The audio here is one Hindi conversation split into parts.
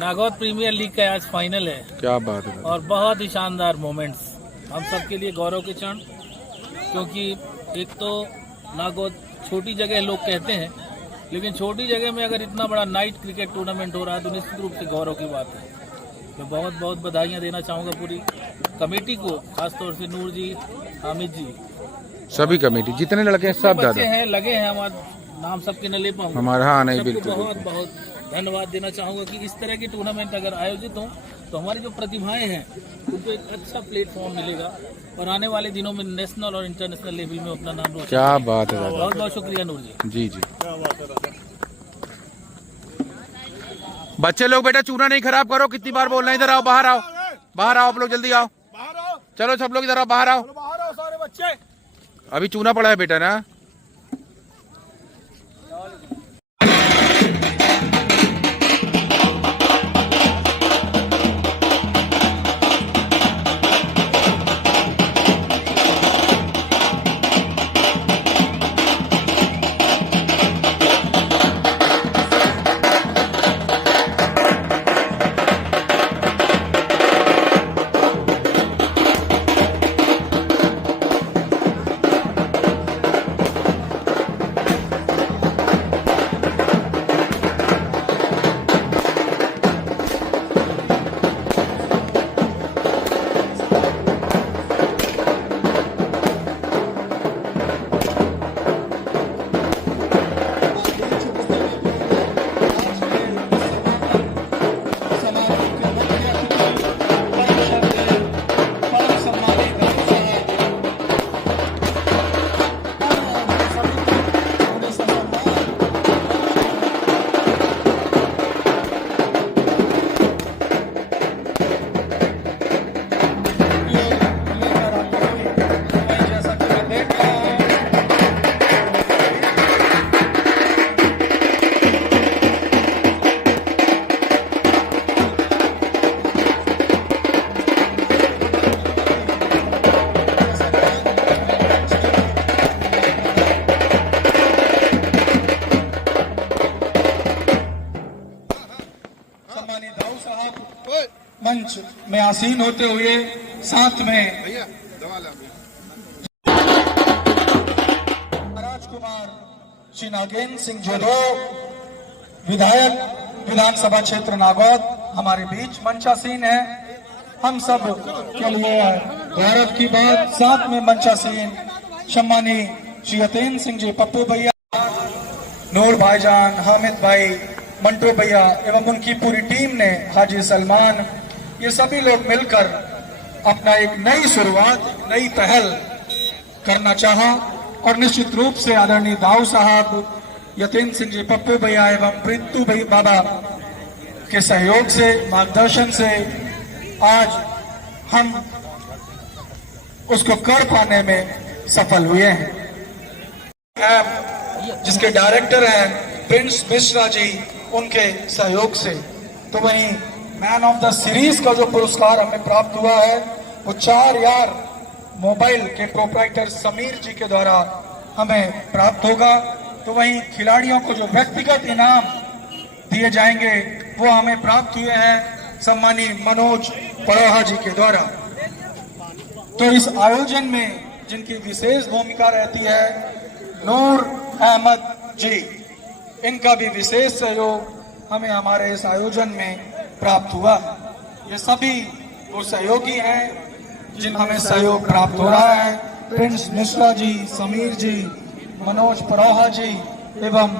नागौर प्रीमियर लीग का आज फाइनल है। क्या बात है। और बहुत ही शानदार मोमेंट्स हम सबके लिए गौरव के क्षण, क्योंकि एक तो नागौर छोटी जगह लोग कहते हैं, लेकिन छोटी जगह में अगर इतना बड़ा नाइट क्रिकेट टूर्नामेंट हो रहा है तो निश्चित रूप से गौरव की बात है। मैं बहुत बहुत बधाइयाँ देना चाहूँगा पूरी कमेटी को, खासतौर से नूर जी, हामिद जी, सभी कमेटी जितने लड़के हैं सब बच्चे हैं लगे हैं, हमारे नाम सबके न ले पाऊंगा। हमारे हाँ नहीं सबको बिल्कुल बहुत बहुत धन्यवाद देना चाहूँगा कि इस तरह की टूर्नामेंट अगर आयोजित हो तो हमारी जो प्रतिभाएं हैं उनको एक अच्छा प्लेटफॉर्म मिलेगा और आने वाले दिनों में नेशनल और इंटरनेशनल लेवल में अपना नाम रोशन। क्या बात है। बहुत बहुत शुक्रिया नूर जी। जी जी। बच्चे लोग बेटा चूना नहीं खराब करो, कितनी बार बोलना है। इधर आओ, बाहर आओ, बाहर आओ, आप लोग जल्दी आओ, चलो सब लोग इधर आओ, बाहर आओ, सारे बच्चे। अभी चूना पड़ा है बेटा ना। मंच में आसीन होते हुए साथ में राजकुमार श्री नागेंद्र सिंह जोधो, विधायक विधानसभा क्षेत्र नागौर हमारे बीच मंचासीन है। हम सब के लिए गौरव की बात। साथ में मंचासीन सम्मानी श्री यतेंद्र सिंह जी, पप्पू भैया, नूर भाईजान, हामिद भाई, मंटू भैया एवं उनकी पूरी टीम ने, हाजी सलमान, ये सभी लोग मिलकर अपना एक नई शुरुआत, नई पहल करना चाहा और निश्चित रूप से आदरणीय दाऊ साहब, यतेंद्र सिंह जी, पप्पू भैया एवं प्रीतू भाई बाबा के सहयोग से, मार्गदर्शन से आज हम उसको कर पाने में सफल हुए हैं। जिसके डायरेक्टर हैं प्रिंस मिश्रा जी, उनके सहयोग से। तो वहीं मैन ऑफ द सीरीज का जो पुरस्कार हमें प्राप्त हुआ है वो 4 यार मोबाइल के प्रोप्राइटर समीर जी के द्वारा हमें प्राप्त होगा। तो वहीं खिलाड़ियों को जो व्यक्तिगत इनाम दिए जाएंगे वो हमें प्राप्त हुए हैं सम्मानी मनोज पड़ोहा जी के द्वारा। तो इस आयोजन में जिनकी विशेष भूमिका रहती है, नूर अहमद जी, इनका भी विशेष सहयोग हमें हमारे इस आयोजन में प्राप्त हुआ। ये सभी वो सहयोगी हैं जिन हमें सहयोग प्राप्त हो रहा है। प्रिंस मिश्रा जी, समीर जी, मनोज परोहा जी एवं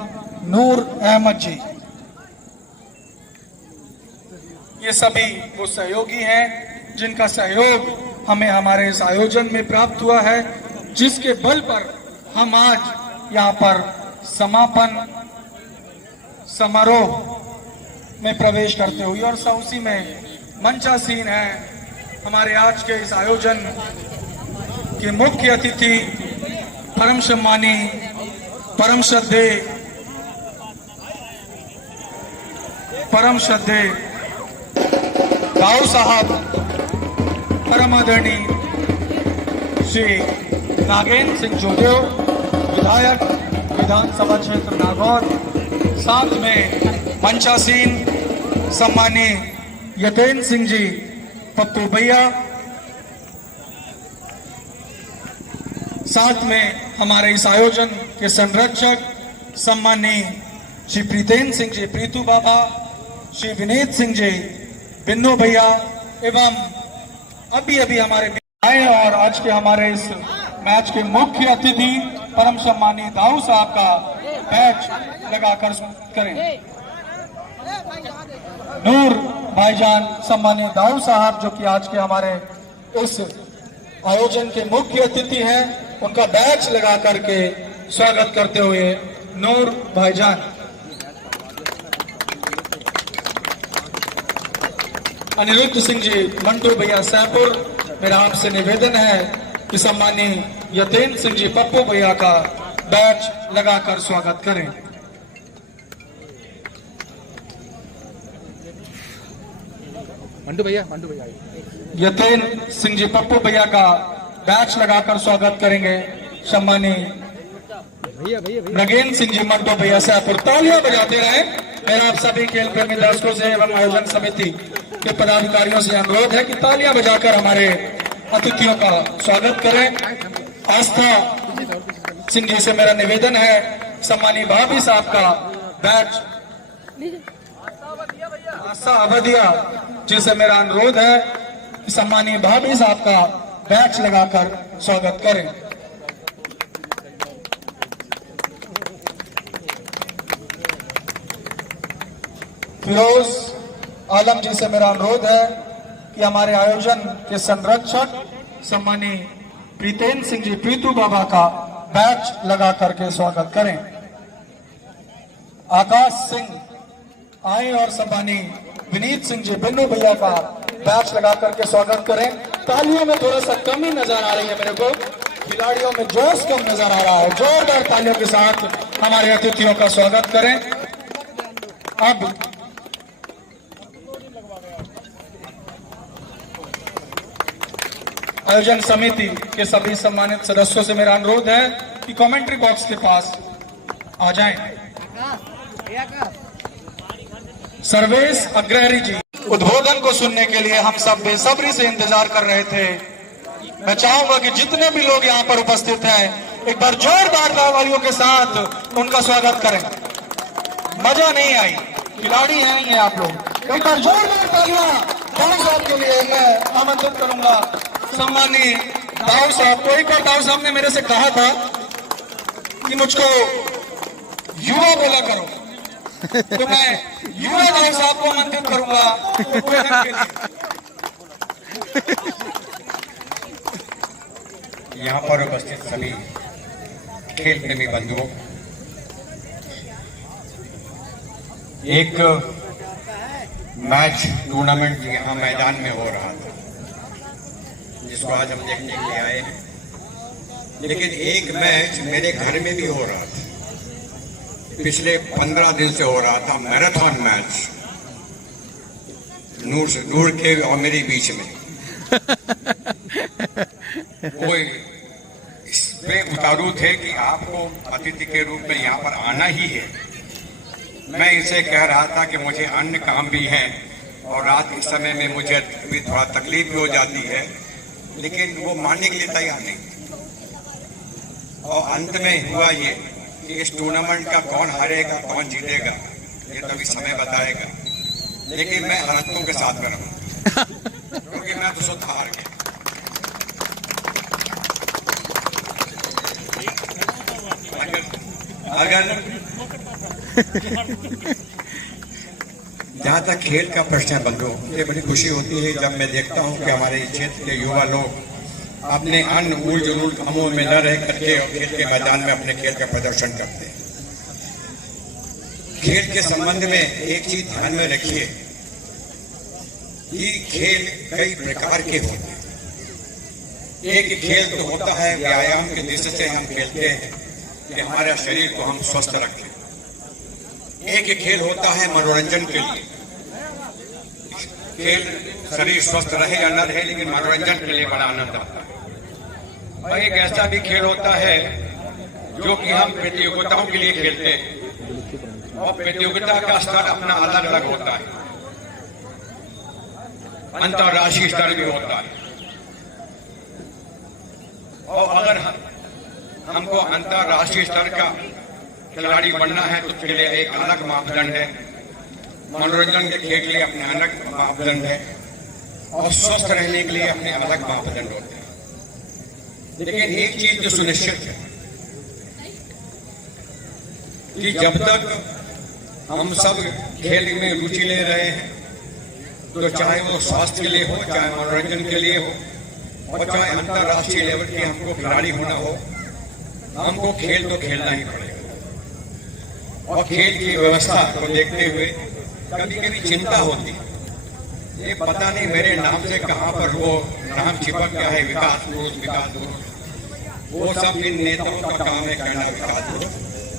नूर अहमद जी, ये सभी वो सहयोगी हैं जिनका सहयोग हमें हमारे इस आयोजन में प्राप्त हुआ है, जिसके बल पर हम आज यहाँ पर समापन समारोह में प्रवेश करते हुए और उसी में मंचासीन है हमारे आज के इस आयोजन के मुख्य अतिथि, परम सम्मानी, परम श्रद्धेय दाऊ साहब, परम आदरणीय श्री नागेंद्र सिंह जोधो, विधायक विधानसभा क्षेत्र नागौर, साथ में मंचासीन सम्मानीय यतेंद्र सिंह जी पप्पू भैया, साथ में हमारे इस आयोजन के संरक्षक सम्मानीय श्री प्रीतेंद्र सिंह जी प्रीतू बाबा, श्री विनीत सिंह जी बिन्नू भैया एवं अभी अभी हमारे आए और आज के हमारे इस मैच के मुख्य अतिथि परम सम्मानीय दाऊ साहब का बैच लगाकर करें। नूर भाईजान सम्मानीय दाऊ साहब जो कि आज के हमारे इस आयोजन के मुख्य अतिथि हैं, उनका बैच लगा करके स्वागत करते हुए नूर भाईजान। अनिरुद्ध सिंह जी मंटू भैया सैपुर, मेरा आपसे निवेदन है कि सम्मानीय यतेंद्र सिंह जी पप्पू भैया का बैच लगाकर स्वागत करें। मंटू भैया यतेंद्र सिंह जी पप्पू भैया का बैच लगाकर स्वागत करेंगे सम्मानीय नगेंद्र सिंह जी मंटू भैया से। आप तालियां बजाते रहे। मेरा आप सभी खेल प्रेमी दर्शकों से एवं आयोजन समिति के पदाधिकारियों से अनुरोध है कि तालियां बजाकर हमारे अतिथियों का स्वागत करें। आस्था सिंह जी से मेरा निवेदन है, सम्मानीय भाभी साहब का बैच, आस्था अवधिया जी से मेरा अनुरोध है कि सम्मानीय भाभी साहब का बैच लगाकर स्वागत करें। फिरोज आलम जी से मेरा अनुरोध है कि हमारे आयोजन के संरक्षक सम्मानीय प्रीतेंद्र सिंह जी प्रीतू बाबा का बैच लगा करके स्वागत करें। आकाश सिंह आए और सम्मानीय विनीत सिंह जी बिन्नू भैया का बैच लगा करके स्वागत करें। तालियों में थोड़ा सा कमी नजर आ रही है मेरे को, खिलाड़ियों में जोश कम नजर आ रहा है। जोरदार तालियों के साथ हमारे अतिथियों का स्वागत करें। अब आयोजन समिति के सभी सम्मानित सदस्यों से मेरा अनुरोध है कि कमेंट्री बॉक्स के पास आ जाएं। सर्वेश अग्रहरी जी उद्बोधन को सुनने के लिए हम सब बेसब्री से इंतजार कर रहे थे। मैं चाहूंगा कि जितने भी लोग यहाँ पर उपस्थित हैं, एक बार जोरदार तालियों के साथ उनका स्वागत करें। मजा नहीं आई, खिलाड़ी हैं ये आप लोग। एक बार जोरदार तालियां दाऊ साहब के लिए मैं आमंत्रित करूंगा सम्मानीय दाऊ साहब को। एक बार दाऊ साहब ने मेरे से कहा था कि मुझको युवा बोला करो, तो मैं युवा दाऊ साहब को आमंत्रित करूंगा उद्बोधन के लिए। यहाँ पर उपस्थित सभी खेल प्रेमी बंधुओं, एक मैच टूर्नामेंट यहाँ मैदान में हो रहा था जिसको आज हम देखने के लिए आए हैं, लेकिन एक मैच मेरे घर में भी हो रहा था। पिछले 15 दिन से हो रहा था मैराथन मैच नूर के और मेरे बीच में। वो इस पे उतारू थे कि आपको अतिथि के रूप में यहाँ पर आना ही है। मैं इसे कह रहा था कि मुझे अन्य काम भी हैं और रात के समय में मुझे भी थोड़ा तकलीफ भी हो जाती है, लेकिन वो मानने के लिए तैयार नहीं। और अंत में हुआ ये कि इस टूर्नामेंट का कौन हारेगा कौन जीतेगा ये तो अभी समय बताएगा, लेकिन मैं हारतों के साथ में रहूंगा क्योंकि मैं तो शुद्ध हार गया। अगर जहाँ तक खेल का प्रश्न है बंधुओं, मुझे बड़ी खुशी होती है जब मैं देखता हूँ कि हमारे क्षेत्र के युवा लोग अपने अन्य उल जुलूल कामों में न रह करके और खेल के मैदान में अपने खेल का प्रदर्शन करते हैं। खेल के संबंध में एक चीज ध्यान में रखिए कि खेल कई प्रकार के होते हैं। एक खेल तो होता है व्यायाम के दृष्टि से हम खेलते हैं कि हमारे शरीर को हम स्वस्थ रखें। एक खेल होता है मनोरंजन के लिए, खेल शरीर स्वस्थ रहे या न रहे लेकिन मनोरंजन के लिए बड़ा आनंद आता है। और एक ऐसा भी खेल होता है जो कि हम प्रतियोगिताओं के लिए खेलते हैं और प्रतियोगिता का स्तर अपना अलग अलग होता है। अंतर्राष्ट्रीय स्तर भी होता है। और अगर हमको अंतर्राष्ट्रीय स्तर का खिलाड़ी बनना है तो उसके लिए एक अलग मापदंड है, मनोरंजन के खेल के लिए अपने अलग मापदंड है, और स्वस्थ रहने के लिए अपने अलग मापदंड होते हैं। लेकिन एक चीज जो सुनिश्चित है कि जब तक हम सब खेल में रुचि ले रहे हैं, तो चाहे वो स्वास्थ्य के लिए हो, चाहे मनोरंजन के लिए हो, और चाहे अंतर्राष्ट्रीय लेवल के हमको खिलाड़ी होना हो, हमको खेल तो खेलना ही पड़ेगा। और खेल की व्यवस्था को देखते हुए कभी कभी चिंता होती है, ये पता नहीं मेरे नाम से कहां पर वो नाम चिपक गया है, विकास पुरुष, विकास पुरुष। वो सब इन नेताओं का काम है कहना विकास पुरुष।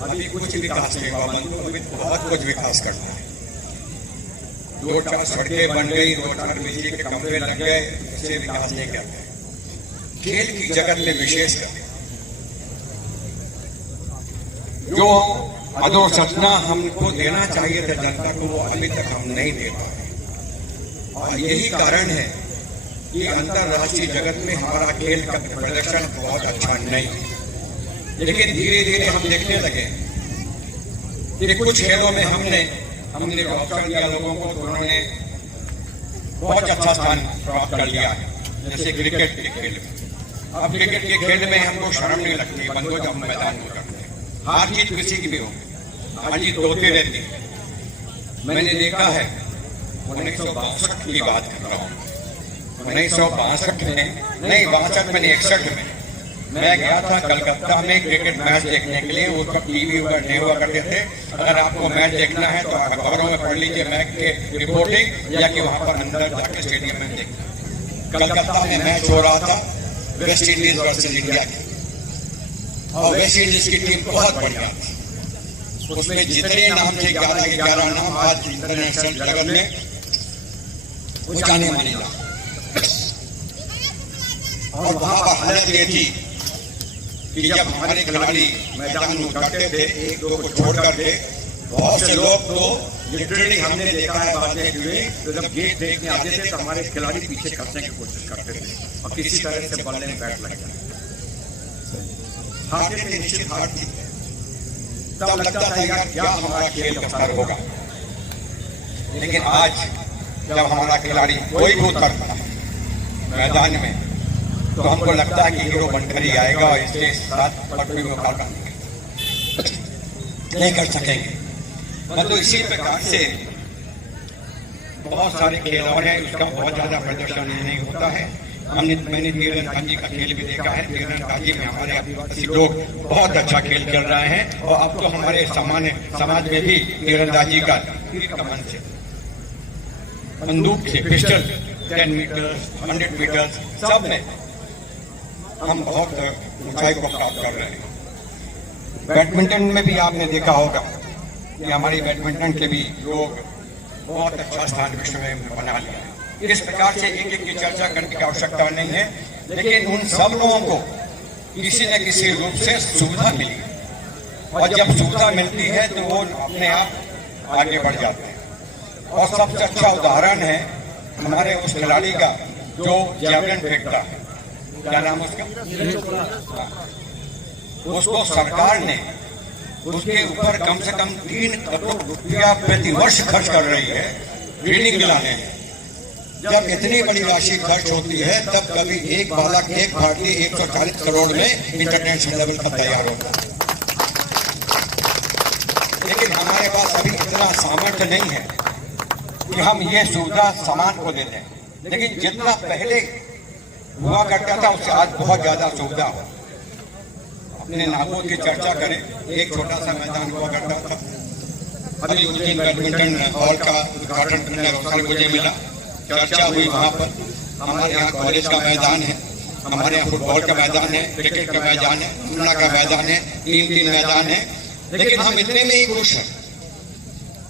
अभी कुछ विकास नहीं हुआ, अभी बहुत कुछ विकास करना है। 2-4 सड़कें बन गई, 2-4 बिजली के खंभे लग गए, इससे विकास नहीं करते। खेल की जगत में विशेषकर जो अधोसरना हमको देना चाहिए था जनता को, वो अभी तक हम नहीं दे पा रहे। और यही कारण है कि अंतर्राष्ट्रीय जगत में हमारा खेल का प्रदर्शन बहुत अच्छा नहीं है। लेकिन धीरे धीरे हम देखने लगे कि कुछ खेलों में हमने अवसर दिया लोगों को, तो उन्होंने बहुत अच्छा स्थान प्राप्त कर लिया है। जैसे क्रिकेट के खेल में, अब क्रिकेट के खेल में हमको शर्म नहीं लगती, बंदो जब मैदान में करते हैं, हार जीत किसी की भी हो, हार जीत होती रहती है। मैंने देखा है 1962 की बात कर रहा हूँ, 1962 में नहीं, 62 में 61 में मैं गया था कलकत्ता में क्रिकेट मैच देखने के लिए। उस वक्त टीवी नहीं हुआ करते थे। अगर आपको मैच देखना है तो अखबारों में पढ़ लीजिए मैच के रिपोर्टिंग, या कि वहां पर अंदर जाके स्टेडियम में देखना। कलकत्ता में मैच हो रहा था वेस्ट इंडीज वर्सेस इंडिया की, और वेस्ट इंडीज की टीम बहुत बढ़िया थी। उसमें जितने नाम थे 11 नाम आज इंटरनेशनल जगत में वो जाने माने ना। और वहां पर हालत ये थी कि जब हमारे खिलाड़ी मैदान में उतरते थे, 1-2 को छोड़ करके, बहुत से लोग तो लिटरली हमने देखा है बातें हुई, तो जब गेट देखने आते थे तो हमारे खिलाड़ी पीछे खसने की कोशिश करते थे और किसी तरह से बल्ले में बैट लग जाए। हारते थे, निश्चित हारती। तब लगता था यार क्या हमारा खेल का स्तर होगा। लेकिन आज जब हमारा खिलाड़ी कोई भी उतरता है मैदान में, तो हमको लगता है कि हीरो बनकर ही आएगा, और इसके साथ पर कोई मुकाबला नहीं कर सकेंगे। मतलब इसी प्रकार से बहुत सारे खेल और हैं, उसका बहुत ज्यादा प्रदर्शन नहीं होता है। मैंने तीरंदाजी का खेल भी देखा है। तीरंदाजी में हमारे आदिवासी लोग बहुत अच्छा खेल खेल रहे हैं, और अब तो हमारे सामान्य समाज में भी तीरंदाजी का तीर कमान से, बंदूक से, पिस्टल 10 मीटर 100 मीटर सब में हम बहुत ऊंचाई को प्राप्त कर रहे हैं। बैडमिंटन में भी आपने देखा होगा कि हमारी बैडमिंटन के भी लोग बहुत अच्छा स्थान विश्व में बना लिया है। इस प्रकार से एक एक की चर्चा करने की आवश्यकता नहीं है, लेकिन उन सब लोगों को किसी न किसी रूप से सुविधा मिली, और जब सुविधा मिलती है तो वो अपने आप आगे बढ़ जाते हैं। और सबसे अच्छा उदाहरण है हमारे उस खिलाड़ी का जो जैवलिन फेंकता है, क्या नाम उसका, उसको सरकार ने उसके ऊपर कम से कम 3 करोड़ रुपया प्रति वर्ष खर्च कर रही है ट्रेनिंग दिलाने में। जब इतनी बड़ी राशि खर्च होती है तब कभी एक बालक, एक भारतीय 140 करोड़ में इंटरनेशनल लेवल पर तैयार होता है। लेकिन हमारे पास अभी इतना सामर्थ्य नहीं है कि हम ये सुविधा समाज को दे दें। लेकिन जितना पहले हुआ करता था उससे आज बहुत ज्यादा सुविधा हो। अपने नागौर की चर्चा करें, एक छोटा सा मैदान हुआ करता था, अभी उस दिन बैडमिंटन हॉल का उद्घाटन करने का अवसर मुझे मिला, चर्चा हुई वहाँ पर। हमारे यहाँ कॉलेज का मैदान है, हमारे यहाँ फुटबॉल का मैदान है, क्रिकेट का मैदान है, मुन्ना का मैदान है, 3 मैदान है, लेकिन हम इतने में ही खुश हैं।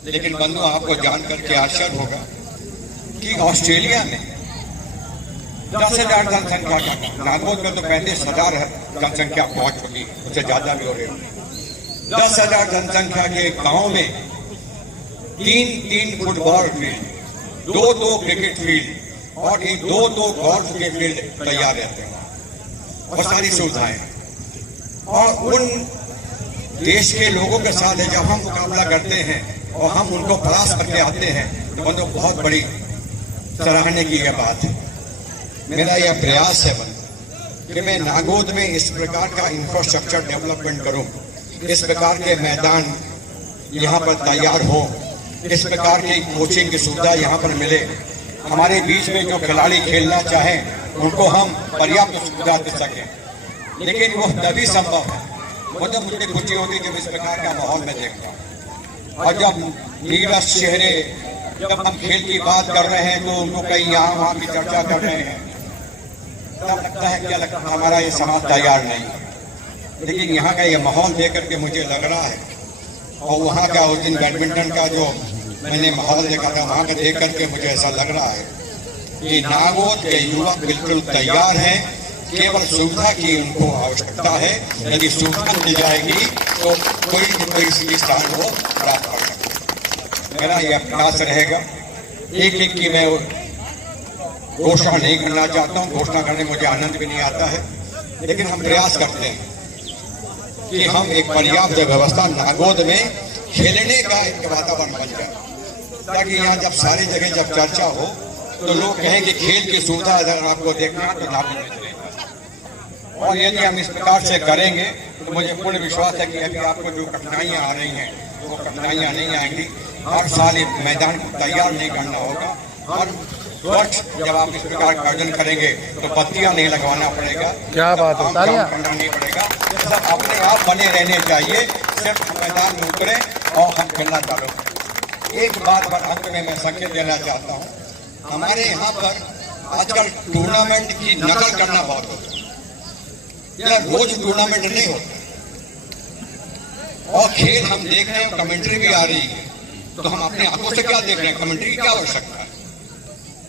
लेकिन बंधु आपको जानकर के आश्चर्य होगा कि ऑस्ट्रेलिया में 10,000 जनसंख्या का, नागौर में तो 35,000 है जनसंख्या, बहुत छोटी, उससे ज्यादा भी हो रही है। 10,000 जनसंख्या के गांव में 3 फुटबॉल फील्ड, 2 क्रिकेट फील्ड, और ये दो गोल्फ के फील्ड तैयार रहते हैं और सारी सुविधाएं, और उन देश के लोगों के साथ जब हम मुकाबला करते हैं और हम उनको परास्त करके आते हैं तो तो बहुत बड़ी सराहने की यह बात है। मेरा यह प्रयास है कि मैं नागोद में इस प्रकार का इंफ्रास्ट्रक्चर डेवलपमेंट करूं, इस प्रकार के मैदान यहाँ पर तैयार हो, इस प्रकार की कोचिंग की सुविधा यहाँ पर मिले, हमारे बीच में जो खिलाड़ी खेलना चाहें उनको हम पर्याप्त सुविधा दे सकें। लेकिन वो तभी संभव है, वो जब मुझे खुशी होती जब इस प्रकार का माहौल में देखता हूँ। और जब नीरज चेहरे जब हम खेल की बात कर रहे हैं तो उनको कहीं यहाँ वहाँ की चर्चा कर रहे हैं, तब लगता है क्या लगता है हमारा ये समाज तैयार नहीं है। लेकिन यहाँ का ये माहौल देख करके मुझे लग रहा है, और वहाँ का उस दिन बैडमिंटन का जो मैंने माहौल देखा था वहाँ का देख करके मुझे ऐसा लग रहा है कि नागौद के युवक बिल्कुल तैयार हैं, केवल सुविधा की उनको आवश्यकता है। यदि सुविधा मिल जाएगी तो कोई स्थान को प्राप्त कर सकते। मेरा यह प्रयास रहेगा। एक की मैं घोषणा नहीं करना चाहता हूँ, घोषणा करने मुझे आनंद भी नहीं आता है, लेकिन हम प्रयास करते हैं कि हम एक पर्याप्त व्यवस्था नागौद में खेलने का एक वातावरण बन जाए, ताकि यहाँ जब सारी जगह जब चर्चा हो तो लोग कहें कि खेल की सुविधा अगर आपको देखना है तो नागौद में चलेगा। और यदि हम इस प्रकार से करेंगे तो मुझे पूर्ण विश्वास है कि अभी आपको जो कठिनाइयाँ आ रही हैं वो कठिनाइयाँ नहीं आएंगी। हर साल इस मैदान को तैयार नहीं करना होगा, हर वर्ष जब आप इस प्रकार का आयोजन करेंगे तो पत्तियां नहीं लगवाना पड़ेगा, क्या बात है, तालियां करना नहीं पड़ेगा, सब अपने आप बने रहने चाहिए। सिर्फ मैदान में उतरे और हम खेलना चालू करें। एक बात पर अंत में मैं संकेत देना चाहता हूँ, हमारे यहाँ पर आजकल टूर्नामेंट की नकल करना बहुत होता है, या रोज टूर्नामेंट नहीं होता, और खेल हम देख रहे हैं, कमेंट्री भी आ रही है, तो हम अपने आंखों से क्या देख रहे हैं, कमेंट्री की क्या आवश्यकता है।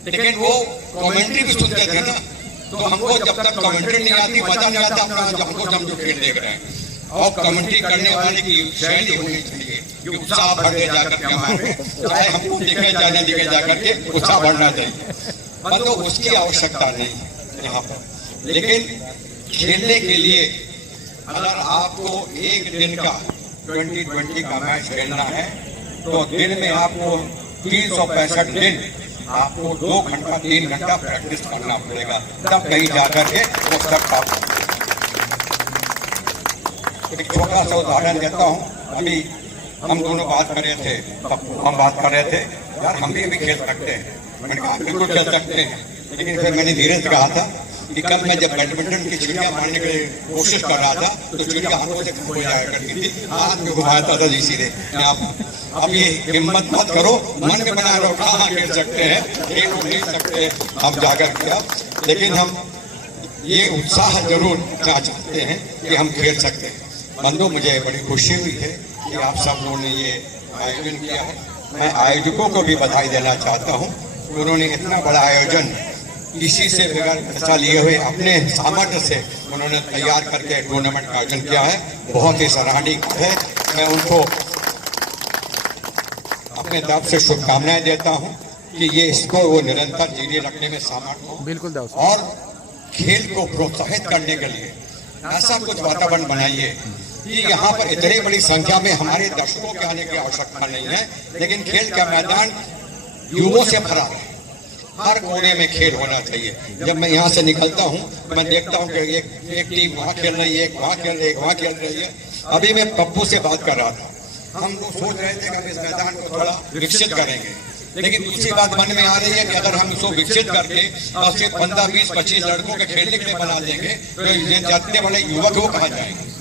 लेकिन वो कमेंट्री भी सुनते थे ना, तो हमको जब तक कमेंट्री नहीं आती मजा नहीं आता अपना हमको हम जो खेल देख रहे हैं। और कमेंट्री करने वाले की शैली होनी चाहिए जो उत्साह भर दे जाकर के हमारे, चाहे हमको दिखे जाने दिखे जाकर के उत्साह बढ़ना चाहिए, मतलब उसकी आवश्यकता नहीं है यहाँ पर। लेकिन खेलने के लिए अगर आपको एक दिन का 2020 का मैच खेलना है तो दिन में आपको 365 दिन आपको 2 घंटा 3 घंटा प्रैक्टिस करना पड़ेगा, तब कहीं जाकर के वो सब आप। एक छोटा सा उदाहरण देता हूँ। अभी हम दोनों बात कर रहे थे, हम बात कर रहे थे यार हम भी खेल सकते हैं, मैंने कहा बिल्कुल खेल सकते हैं। लेकिन फिर मैंने धीरे से कहा था कि कल मैं जब बैडमिंटन की चिड़िया मारने की कोशिश कर रहा था तो चिड़िया हाथों से खो जाया करती थी, हाथ में घुमाता था जी सीधे। अब ये हिम्मत मत करो, मन में बना लो कहाँ खेल सकते हैं, खेल नहीं सकते हम जाकर के। लेकिन हम ये उत्साह जरूर चाहते हैं कि हम खेल सकते हैं। बंधु, मुझे बड़ी खुशी हुई है कि आप सब लोगों ने ये आयोजन किया है। मैं आयोजकों को भी बधाई देना चाहता हूँ, उन्होंने इतना बड़ा आयोजन किसी से बगैर पैसा लिए हुए अपने सामर्थ्य से उन्होंने तैयार करके टूर्नामेंट का आयोजन किया है, बहुत ही सराहनीय है। मैं उनको अपने तरफ से शुभकामनाएं देता हूं कि ये इसको वो निरंतर जारी रखने में सामर्थ्य हो। बिल्कुल। और खेल को प्रोत्साहित करने के लिए ऐसा कुछ वातावरण बनाइए कि यहाँ पर इतनी बड़ी संख्या में हमारे दर्शकों के आने की आवश्यकता नहीं है, लेकिन खेल का मैदान युवाओं से भरा है, हर कोने में खेल होना चाहिए। जब मैं यहाँ से निकलता हूँ तो मैं देखता हूँ कि एक टीम वहाँ खेल रही है, एक वहाँ खेल रही है, वहाँ खेल रही है। अभी मैं पप्पू से बात कर रहा था, हम लोग सोच रहे थे कि हम इस मैदान को थोड़ा विकसित करेंगे, लेकिन दूसरी बात मन में आ रही है कि अगर हम इसको विकसित करके और सिर्फ 15, 20, 25 लड़कों के खेलने के लिए बना देंगे तो ये जानने वाले युवक वो कहाँ जाएंगे।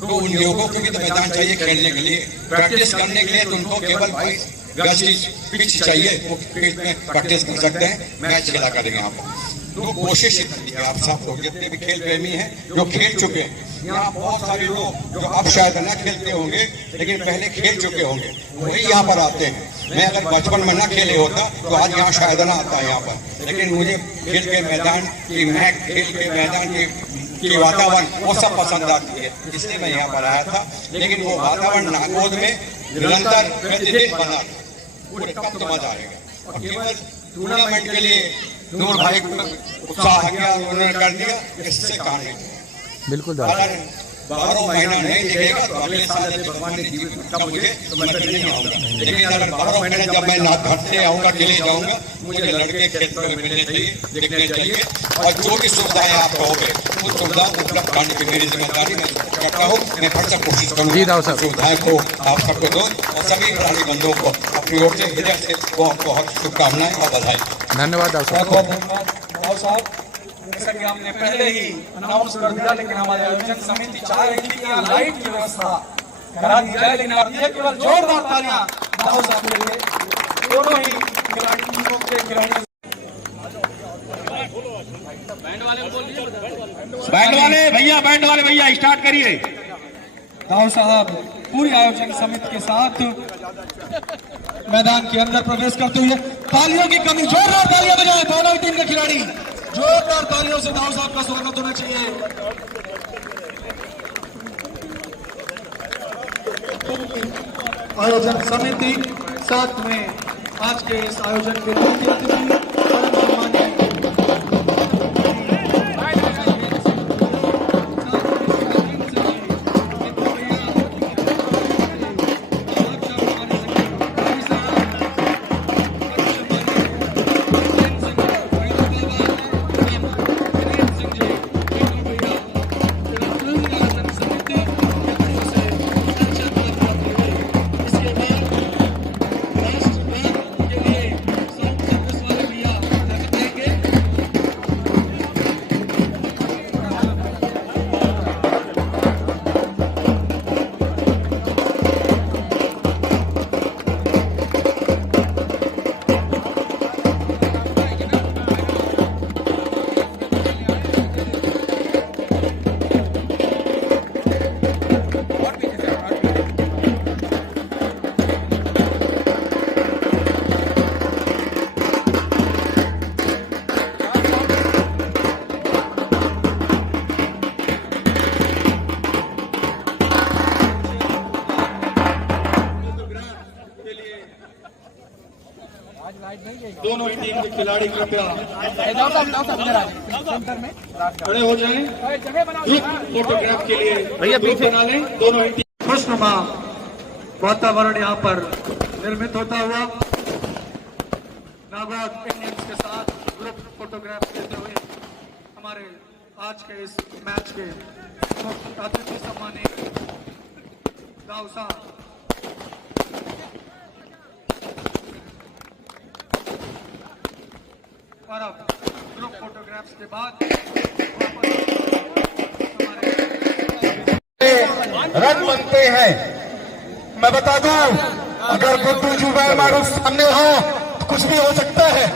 तो उन युवकों को भी तो मैदान चाहिए खेलने के लिए, प्रैक्टिस करने के लिए। तो उनको केवल 22 गज की पिच चाहिए, वो पिच में प्रैक्टिस कर सकते हैं, मैच खेला करेंगे यहाँ पर। तो कोशिश करिए आप सब लोग जितने भी खेल प्रेमी हैं जो खेल चुके हैं, यहाँ बहुत सारे लोग जो अब शायद न खेलते होंगे लेकिन पहले खेल चुके होंगे, वही यहाँ पर आते हैं। मैं अगर बचपन में न खेले होता तो आज यहाँ शायद न आता यहाँ पर, लेकिन मुझे खेल के मैदान की महक, खेल के मैदान की वातावरण वो सब पसंद आती है, इसलिए मैं यहाँ पर आया था। लेकिन वो वातावरण नागौद में निरंतर प्रतिदिन बना, पूरे कब तो मजा आएगा। और केवल टूर्नामेंट के लिए नूर भाई को उत्साह किया, उन्होंने कर दिया, इससे कहानी बिल्कुल अगर 12 महीना नहीं दिखेगा तो अगले साल यदि भगवान ने जीवित रखा मुझे तो मैं फिर नहीं आऊंगा। लेकिन अगर 12 महीने जब मैं नाथ घर से आऊंगा के लिए जाऊंगा, मुझे लड़के खेत में मिलने चाहिए, दिखने चाहिए, और जो भी सुविधाएं आप कहोगे उस सुविधाओं को उपलब्ध कराने की मेरी जिम्मेदारी मैं करता हूँ। मैं हर से कोशिश करूँगा सुविधाएं को आप सबको दो, और सभी खिलाड़ी बंधुओं को अपनी ओर से हृदय से बहुत बहुत शुभकामनाएं और बधाई। धन्यवाद बहुत बहुत धन्यवाद राव साहब। जैसा कि हमने पहले ही अनाउंस कर दिया, लेकिन हमारे आयोजन समिति चाह रही थी कि यहाँ लाइट की व्यवस्था करा दी जाए, लेकिन अब ये केवल जोरदार तालियां राव साहब के लिए, दोनों ही खिलाड़ी टीमों के खिलाड़ी। बैंड वाले भैया स्टार्ट करिए। राव साहब पूरी आयोजन समिति के साथ मैदान के अंदर प्रवेश करते हुए, तालियों की कमी, जोरदार तालियां बजाएं दोनों ही टीम के खिलाड़ी, जोरदार तालियों से राव साहब का स्वागत होना चाहिए। आयोजन समिति साथ में आज के इस आयोजन के मुख्य अतिथि दोनों ही टीम के खिलाड़ी कृपया खड़े हो जाएं, एक फोटोग्राफ के लिए भैया पीछे बना लें। दोनों ही टीम खुशनुमा वातावरण यहाँ पर निर्मित होता हुआ नागौद इंडियंस के साथ ग्रुप फोटोग्राफ लेते हुए हमारे आज के इस मैच के मुख्य अतिथि सम्मानित राव साहब और अब ग्रुप फोटोग्राफ्स के बाद रन बनते हैं। मैं बता दूं, अगर गुड्डू जुबैर मारूफ सामने हो तो कुछ भी हो सकता है।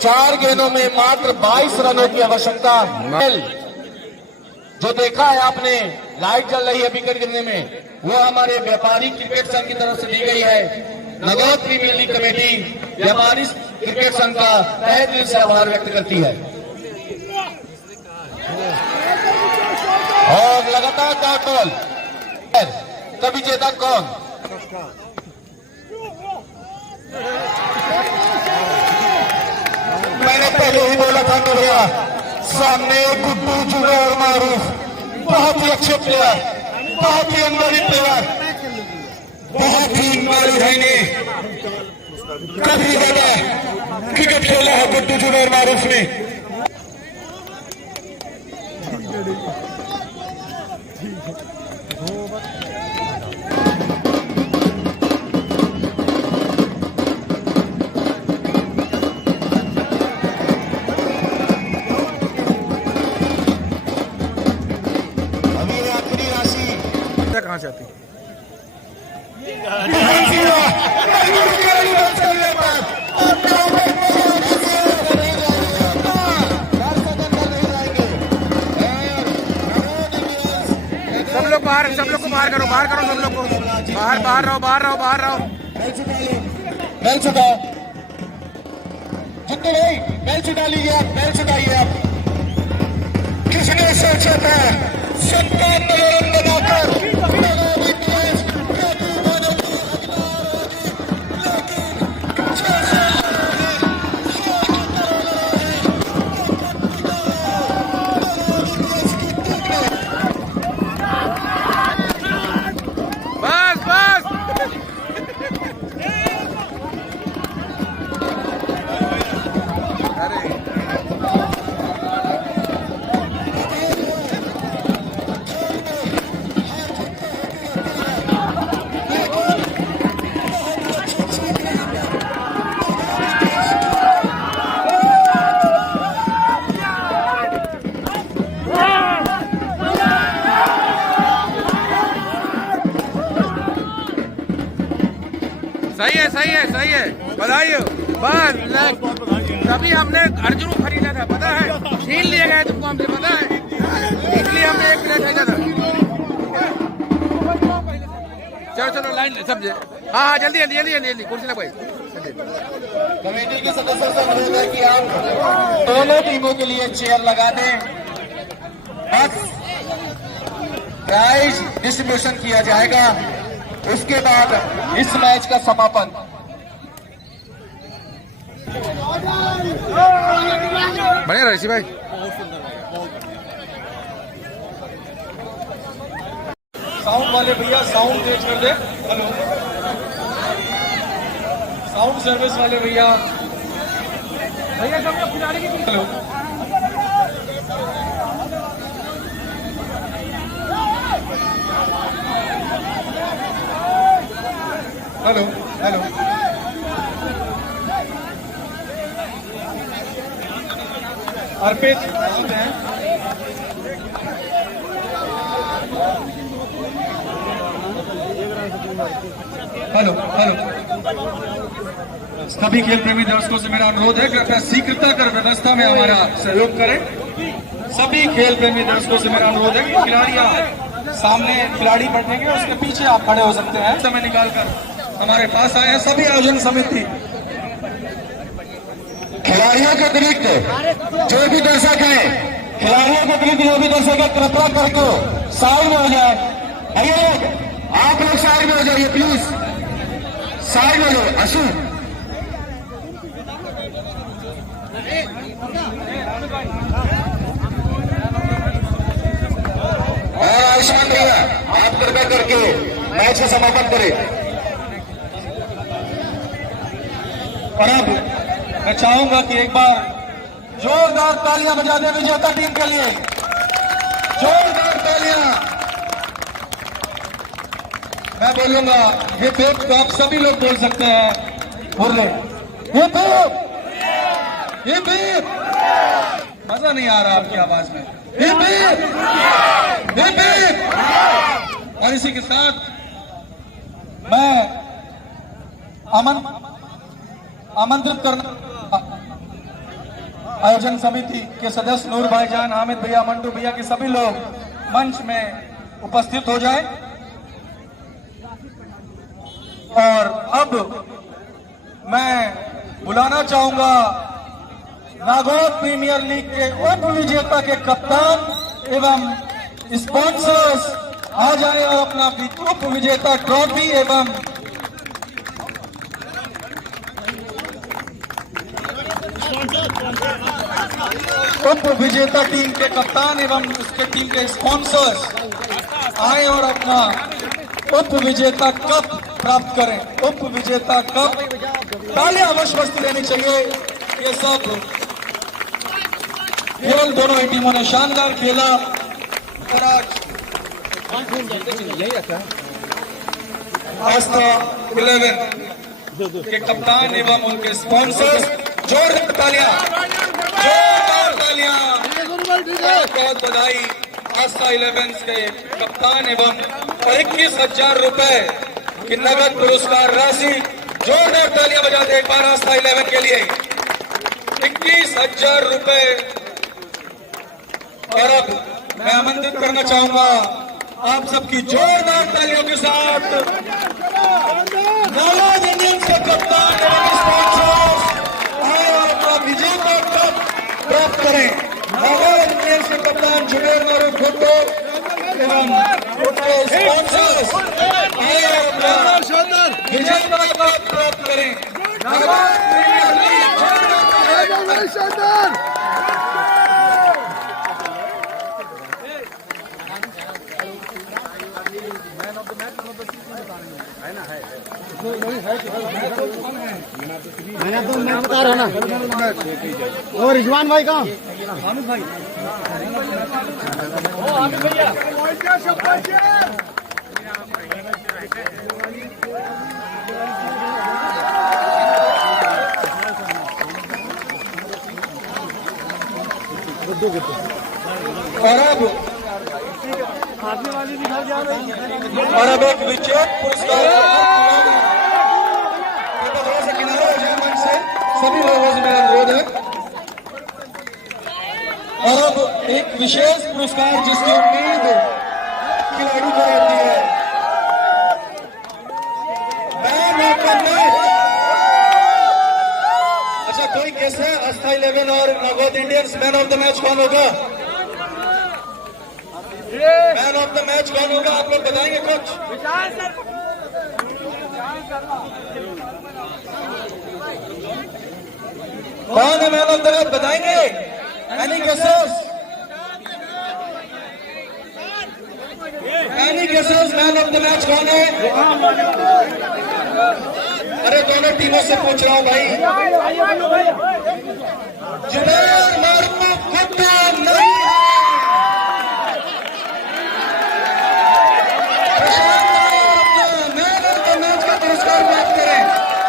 चार गेंदों में मात्र 22 रनों की आवश्यकता। जो देखा है आपने, लाइट जल रही है विकेट गिरने में, वो हमारे व्यापारी क्रिकेट संघ की तरफ से दी गई है। नागौद प्रीमियर लीग कमेटी व्यापारी क्रिकेट संघ का तहे दिल से आभार व्यक्त करती है। और लगातार डॉट बॉल, कभी विजेता कौन? मैंने पहले ही बोला था भैया, सामने गुड्डू जुबैर मारूफ बहुत ही अच्छे प्लेयर, बहुत ही अनुभवी प्लेयर, बहुत ही अनुभवी भाई ने कभी ज्यादा क्रिकेट खेला है गुड्डू जुबैर मारूफ ने। कहाँ से आती? सब लोग बाहर, सब लोग को बाहर करो, बाहर करो सब लोग को, बाहर बाहर रहो, बाहर रहो, बाहर रहो। बैल छुटा जितने भाई बैल छुटा लीजिए, आप बैल छुटाइए आप। किसने सोचा था 57 रन बनाकर बस बस। सही है, सही है, सही है, बधाई हो। बस तभी हमने अर्जुन को खरीदा था, पता है, छीन लिए गए तुमको हमसे, पता है, इसलिए हमने एक प्लेट भेजा था। चलो चलो लाइन सब, हाँ हाँ जल्दी जल्दी जल्दी जल्दी, कुर्सी लग भाई। कमेटी के सदस्यों से अनुरोध है कि आप दोनों टीमों के लिए चेयर लगा दें। बस प्राइज डिस्ट्रीब्यूशन किया जाएगा, उसके बाद इस मैच का समापन। बढ़िया रहा ऋषि भाई। साउंड वाले भैया साउंड तेज कर दे। हेलो, साउंड सर्विस वाले भैया, भैया सब लोग खिलाड़ी की। हेलो, हेलो हेलो, अर्पित हेलो हेलो, सभी खेल प्रेमी दर्शकों से मेरा अनुरोध है कि कृपया शीघ्रता कर व्यवस्था में हमारा सहयोग करें। सभी खेल प्रेमी दर्शकों से मेरा अनुरोध है कि खिलाड़ियां सामने खिलाड़ी बैठेंगे, उसके पीछे आप खड़े हो सकते हैं। समय निकालकर हमारे पास आए हैं सभी आयोजन समिति। खिलाड़ियों के अतिरिक्त जो भी दर्शक हैं, खिलाड़ियों के अतिरिक्त जो भी दर्शक है, कृपया करके साइड में हो जाए। अरे लोग, आप लोग साइड में हो जाइए प्लीज, साइड में हो जाइए। अशु और आयुष्मान भैया, आप कृपया करके मैच का समापन करें। और अब मैं चाहूंगा कि एक बार जोरदार तालियां बजा दें विजेता टीम के लिए, जोरदार तालियां। मैं बोलूंगा ये पेप, तो आप सभी लोग बोल सकते हैं, बोल रहे ये पेप, ये पेप। मजा नहीं आ रहा आपकी आवाज में, ये पेप, ये पेप। और इसी के साथ मैं आमंत्रित करना आयोजन समिति के सदस्य नूर भाईजान, हामिद भैया, मंटू भैया के सभी लोग मंच में उपस्थित हो जाएं। और अब मैं बुलाना चाहूंगा नागौर प्रीमियर लीग के उप विजेता के कप्तान एवं स्पॉन्सर्स आ जाए और अपना उप विजेता ट्रॉफी एवं उप विजेता टीम के कप्तान एवं उसके टीम के स्पॉन्सर्स आए और अपना उप विजेता कप प्राप्त करें। उप विजेता कप, तालियां अवश्य बस्ती देनी चाहिए। ये सब केवल दोनों ही टीमों ने शानदार खेला। और आज आस्था 11 के कप्तान एवं उनके स्पॉन्सर्स, जोरदार तालियां, जोरदार तालियां। बहुत बहुत बधाई आस्था 11 के कप्तान एवं 21,000 रुपए की नगद पुरस्कार राशि। जोरदार तालियां बजा दे एक बार आस्था 11 के लिए। 21,000 रुपए। और अब मैं आमंत्रित करना चाहूंगा आप सबकी जोरदार तालियों के साथ नाराज इंडियंस के कप्तान एवं स्पॉन्सर्स आए और अपना विजेता कप प्राप्त करें। नाराज इंडियंस के कप्तान जुबेर मारूफ भुट्टो एवं उनके स्पॉन्सर्स आए और अपना विजेता कप प्राप्त करें। मैंने तो मैं बता रहा ना। और रिजवान भाई कहाँ? और अब एक विजेत पुरस्कार सभी लोगों से मेरा अनुरोध है। और अब एक विशेष पुरस्कार जिसकी उम्मीद खिलाड़ी को रहती है, मैन ऑफ द मैच। अच्छा, कोई कैसे है अस्थाई 11 और नगोद Indians man of the match कौन होगा? मैन ऑफ द मैच कौन होगा? आप लोग बताएंगे कुछ? कौन है मैन ऑफ द मैच बताएंगे? Any guesses? Any guesses man of the match कौन है? अरे दोनों टीमों से पूछ रहा हूं भाई। जुबेर मारूफ भुट्टो नहीं है। प्रशांत मैन ऑफ द मैच का पुरस्कार प्राप्त करें।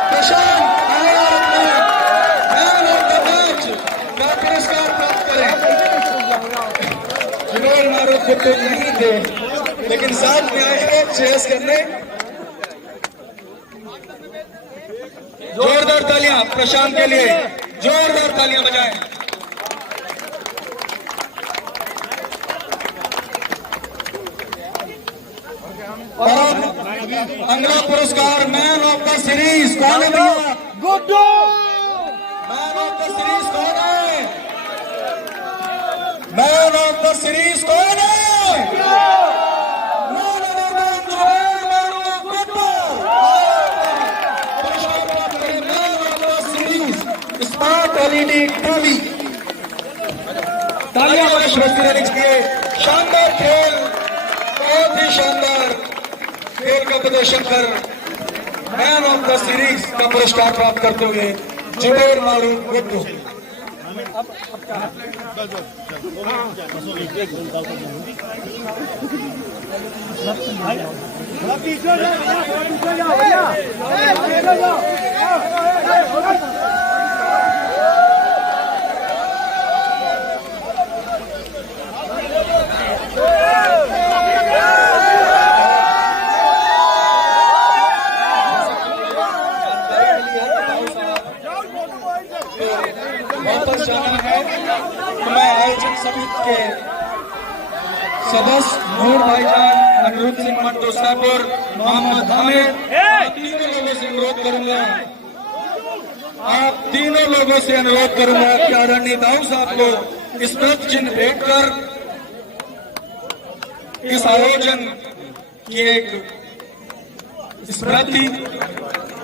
प्रशांत जुबेर मारूफ भुट्टो नहीं थे, लेकिन साथ में आए हैं चेस करने। जोरदार तालियां प्रशांत के लिए, जोरदार तालियां बजाएं। और अगला पुरस्कार मैन ऑफ द सीरीज कौन है भैया? Guddu. Man of the series कौन है? मैन ऑफ द सीरीज कौन है? जुबेर मारूफ भुट्टो। पुरस्कार प्राप्त करें man of the series smart LED TV. तालियां बजती रहने के लिए। शानदार खेल, बहुत ही शानदार खेल का प्रदर्शन कर मैन ऑफ द सीरीज का पुरस्कार प्राप्त करते हुए जुबेर मारूफ भुट्टो। वापस जाना है तो मैं आयोजक समिति के सदस्य नूर भाईजान, अनिरुद्ध सिंह मंटो साहपुर, मोहम्मद हामिद, तीनों लोगों से अनुरोध करूंगा, आप तीनों लोगों से अनुरोध करूंगा कि आदरणीय दाऊ साहब को स्मृति चिन्ह भेंट कर इस आयोजन की एक स्मृति।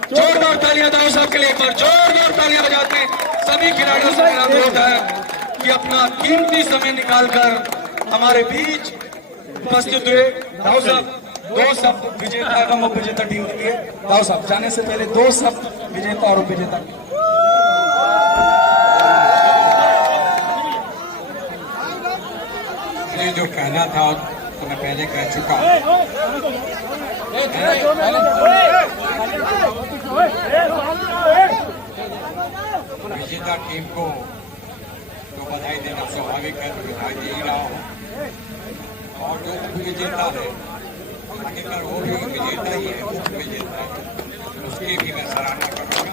जोरदार तालियां दाऊ साहब के लिए, एक बार जोरदार तालियां बजाते हैं। सभी खिलाड़ियों से मेरा अनुरोध है कि अपना कीमती समय निकालकर हमारे बीच उपस्थित हुए। दाऊ साहब, 2 शब्द विजेता एवं उप विजेता टीम के लिए। दाऊ साहब, जाने से पहले 2 शब्द विजेता और उप विजेता। ये जो कहना था तो मैं पहले कह चुका। विजेता टीम को तो बधाई देना स्वाभाविक है, तो बधाई दे ही रहा हूँ। और जो विजेता है आखिरकार वो भी विजेता ही है, विजेता है, उसकी भी मैं सराहना करूँगा।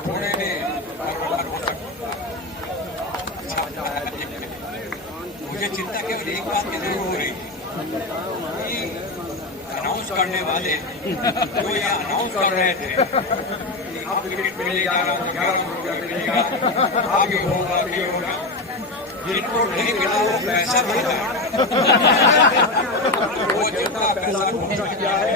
थोड़े में हो सकता है मुझे चिंता केवल एक बात की जरूर हो रही कि अनाउंस करने वाले जो ये अनाउंस कर रहे थे कि अब टिकट मिलेगा 1100 रुपया मिलेगा, आगे होगा ये होगा, जिनको नहीं मिला वो पैसा मिला, वो जितना पैसा पहुंच गया है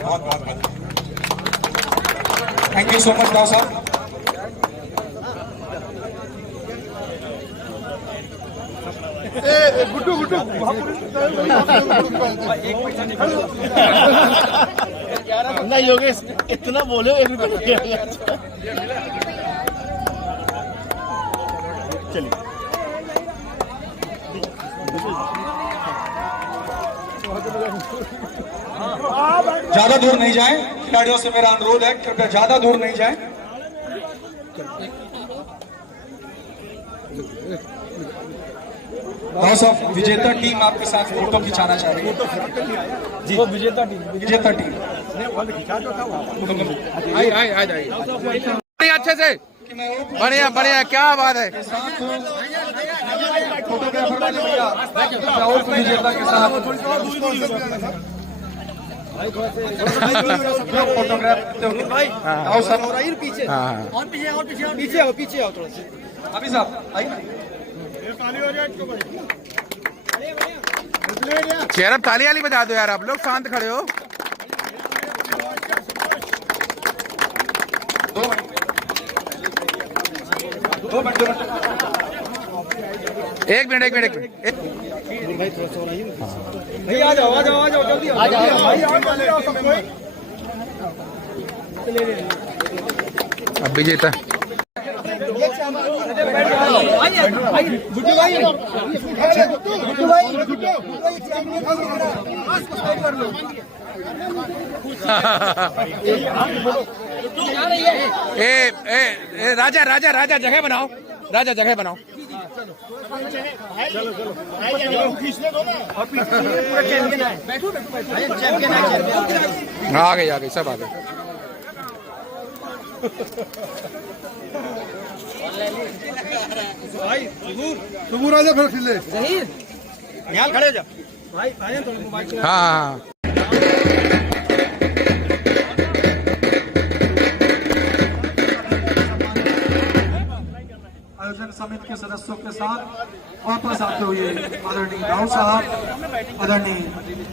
बहुत बहुत थैंक यू सो मच दाऊ साहब। नहीं योगेश इतना बोले 1 रुपया चलिए। ज्यादा दूर नहीं जाएं, खिलाड़ियों से मेरा अनुरोध है कृपया ज्यादा दूर नहीं जाएं। दाऊ साहब, विजेता टीम आपके साथ फोटो खिंचाना चाह रही है जी। वो विजेता टीम आइए अच्छे से, बढ़िया बढ़िया, क्या बात है। फोटोग्राफर वाले भैया और विजेता के साथ फोटोग्राफ दाऊ साहब पीछे हाँ और पीछे आओ थोड़ा सा। अभी साहब आइए। चेयर अब ताली वाली बजा दो यार, आप लोग शांत खड़े हो। 2 मिनट। एक मिनट भैया आ जाओ जल्दी आ जाओ अब विजेता गुड्डू भाई राजा जगह बनाओ, जगह बनाओ। आ गए सब आ गए। सुबह राजा फिर खिले यहाँ खड़े हो जा भाई। हाँ आयोजन समिति के सदस्यों के साथ वापस आते हुए आदरणीय राव साहब, आदरणीय